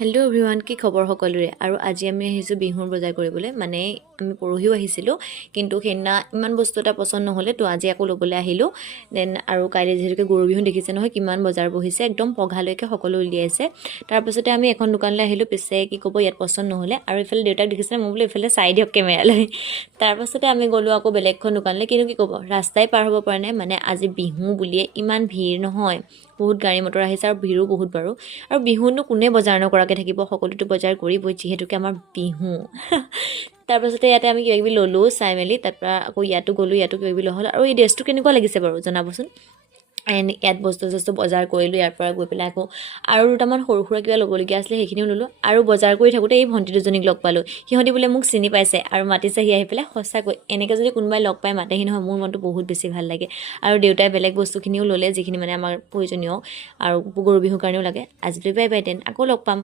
Hello' everyone, কি খবৰ সকলোৰে? আৰু আজি আমি আহিছোঁ বিহুৰ বজাৰ কৰিবলৈ। মানে আমি পৰহিও আহিছিলোঁ, কিন্তু সেইদিনা ইমান বস্তু এটা পচন্দ নহ'লে, তো আজি আকৌ ল'বলৈ আহিলোঁ। দেন আৰু কাইলৈ যিহেতুকে গৰু বিহু দেখিছে নহয়, কিমান বজাৰ বহিছে, একদম পঘালৈকে সকলো উলিয়াইছে। তাৰপাছতে আমি এখন দোকানলৈ আহিলোঁ, পিছে কি ক'ব ইয়াত পচন্দ নহ'লে। আৰু এইফালে দেউতাক দেখিছে, মই বোলো এইফালে চাই দিয়ক কেমেৰালৈ। তাৰপাছতে আমি গ'লোঁ আকৌ বেলেগখন দোকানলৈ, কিন্তু কি ক'ব ৰাস্তাই পাৰ হ'ব পৰা নাই। মানে আজি বিহু বুলিয়ে ইমান ভিৰ নহয়, বহুত গাড়ী মটৰ আহিছে আৰু ভিৰো বহুত বাৰু। আৰু বিহুনো কোনে বজাৰ নকৰাকৈ থাকিব, সকলোতো বজাৰ কৰিবই যিহেতুকে আমাৰ বিহু। তাৰপাছতে ইয়াতে আমি কিবাকিবি ল'লোঁ চাই মেলি, তাৰপৰা আকৌ ইয়াতো গ'লোঁ, ইয়াতো কিবাকিবি লোৱা হ'ল। আৰু এই ড্ৰেছটো কেনেকুৱা লাগিছে বাৰু জনাবচোন। এণ্ড ইয়াত বস্তু বজাৰ কৰিলোঁ, ইয়াৰ পৰা গৈ পেলাই আকৌ আৰু দুটামান সৰু সুৰা কিবা ল'বলগীয়া আছিলে, সেইখিনিও ল'লোঁ। আৰু বজাৰ কৰি থাকোঁতে এই ভণ্টি দুজনীক লগ পালোঁ। সিহঁতি বোলে মোক চিনি পাইছে আৰু মাতিছেহি আহি পেলাই। সঁচাকৈ এনেকৈ যদি কোনোবাই লগ পাই মাতেহি নহয়, মোৰ মনটো বহুত বেছি ভাল লাগে। আৰু দেউতাই বেলেগ বস্তুখিনিও ল'লে, যিখিনি মানে আমাৰ প্ৰয়োজনীয় আৰু গৰু বিহুৰ কাৰণেও লাগে। আজিলৈ বাই বাই, দেন আকৌ লগ পাম।